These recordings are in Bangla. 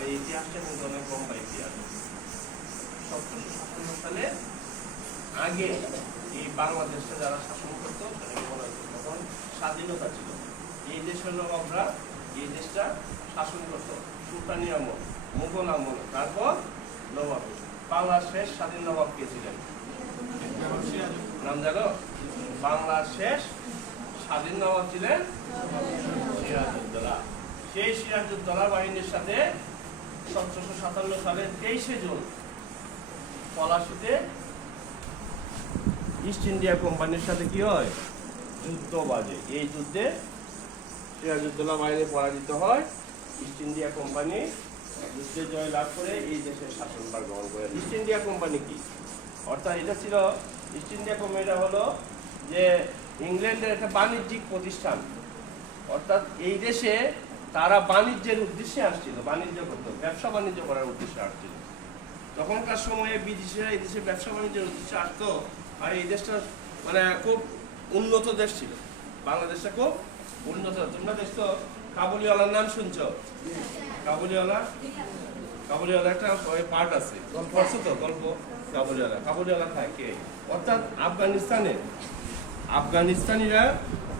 আর এই ইতিহাসটা কিন্তু অনেক লম্বা ইতিহাস সতেরোশো সাতান্ন সালে আগে এই বাংলাদেশে যারা শাসন করতো তাদেরকে বলা হতো তখন স্বাধীনতা ছিল। এই দেশের নবাবরা এই দেশটা শাসন করতো। সুলতানি আমল, মুঘল আমল, তারপর নবাব। বাংলার শেষ স্বাধীন নবাব কে ছিলেন? নাম জানো? বাংলার শেষ স্বাধীন নবাব ছিলেন সিরাজউদ্দৌলা সেই সিরাজউদ্দৌলা বাহিনীর সাথে সতেরোশো সাতান্ন সালের তেইশে জুন পলাশিতে ইস্ট ইন্ডিয়া কোম্পানির সাথে কি হয়? যুদ্ধ বাজে। এই যুদ্ধে সিরাজউদ্দৌলা বাহিনী পরাজিত হয়। ইস্ট ইন্ডিয়া কোম্পানি যুদ্ধে জয় লাভ করে এই দেশের শাসনভার গ্রহণ করে। ইস্ট ইন্ডিয়া কোম্পানি কি? অর্থাৎ এটা ছিল ইস্ট ইন্ডিয়া কোম্পানিটা হলো যে ইংল্যান্ডের একটা বাণিজ্যিক প্রতিষ্ঠান। অর্থাৎ এই দেশে তারা বাণিজ্যের উদ্দেশ্যে আসছিল, বাণিজ্য করতো ব্যবসা বাণিজ্য করার উদ্দেশ্যে আসছিল। তখনকার সময়ে বিদেশিরা এই দেশে ব্যবসা বাণিজ্যের উদ্দেশ্যে আসতো, আর এই দেশটা মানে খুব উন্নত দেশ ছিল। বাংলাদেশটা খুব উন্নত। তোমরা দেখছ, কাবুলিওয়ালার নাম শুনছ? কাবুলিওয়ালা? কাবুলিওয়ালা একটা পার্ট আছে। গল্প আছে তো? গল্প? কাবুলিওয়ালা। কাবুলিওয়ালা থাকে অর্থাৎ আফগানিস্তানে। আফগানিস্তানিরা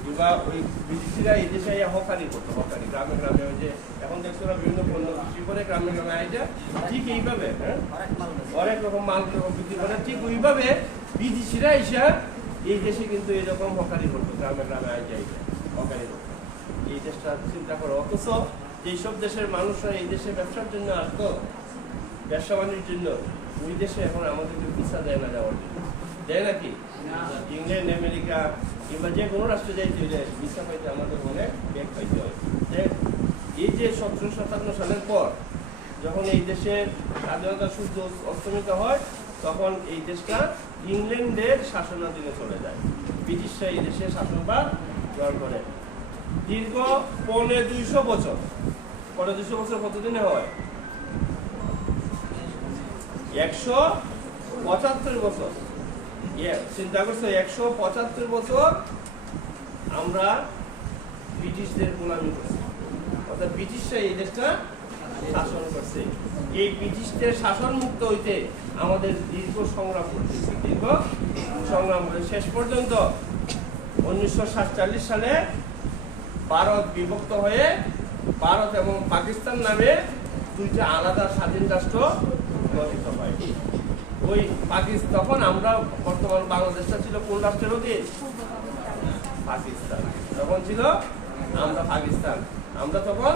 কিংবা ওই বিদেশিরা এই দেশে আইয়া হকারি করতো হকারি গ্রামে গ্রামে ওই যে, এখন দেখছ না বিভিন্ন পণ্য কৃষি করে গ্রামে গ্রামে আইটা ঠিক এইভাবে হ্যাঁ? অনেক রকম মাল বিক্রি করে, ঠিক ওইভাবে বিদেশিরা এসে এই দেশে কিন্তু এরকম হকারি করতো, গ্রামে গ্রামে আইটা আইটা হকারি করতো। এই দেশটা চিন্তা করো, অথচ যেসব দেশের মানুষরা এই দেশে ব্যবসার জন্য আসতো ব্যবসা বাণিজ্যের জন্য ওই দেশে এখন আমাদেরকে ভিসা দেয় না যাওয়ার জন্য। দেয় নাকি? ইংল্যান্ড আমেরিকা কিংবা যে কোনো রাষ্ট্রে যাইতে হইলে ভিসা পাইতে আমাদের অনেক ব্যাগ পাইতে হয়। এই যে সতেরোশো সাতান্ন সালের পর যখন এই দেশের স্বাধীনতা সূর্য অস্তমিত হয় তখন এই দেশটা ইংল্যান্ডের শাসনাধীনে চলে যায়। ব্রিটিশরা এই দেশে শাসনভার গ্রহণ করে। দীর্ঘ পৌনে দুইশো বছর। পৌনে দুইশো বছর কতদিনে হয়? একশো পঁচাত্তর বছর। ইয়ে, চিন্তা করছ একশো পঁচাত্তর বছর আমরা ব্রিটিশদের গোলামি করছি। অর্থাৎ ব্রিটিশরা এই দেশটা শাসন করছে। এই ব্রিটিশদের শাসন মুক্ত হইতে আমাদের দীর্ঘ সংগ্রাম করতেছি। দীর্ঘ সংগ্রাম করে। শেষ পর্যন্ত উনিশশো সাতচল্লিশ সালে ভারত বিভক্ত হয়ে ভারত এবং পাকিস্তান নামে দুইটা আলাদা স্বাধীন রাষ্ট্র গঠিত হয়। ওই পাকিস্তান, তখন আমরা বর্তমান বাংলাদেশটা ছিল কোন রাষ্ট্রের অধীন? পাকিস্তান। তখন ছিল আমরা পাকিস্তান। আমরা তখন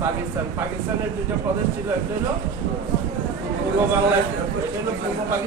পাকিস্তান। পাকিস্তানের দুইটা প্রদেশ ছিল, একটা হলো পূর্ব বাংলা এটা হলো পূর্ব পাকিস্তান।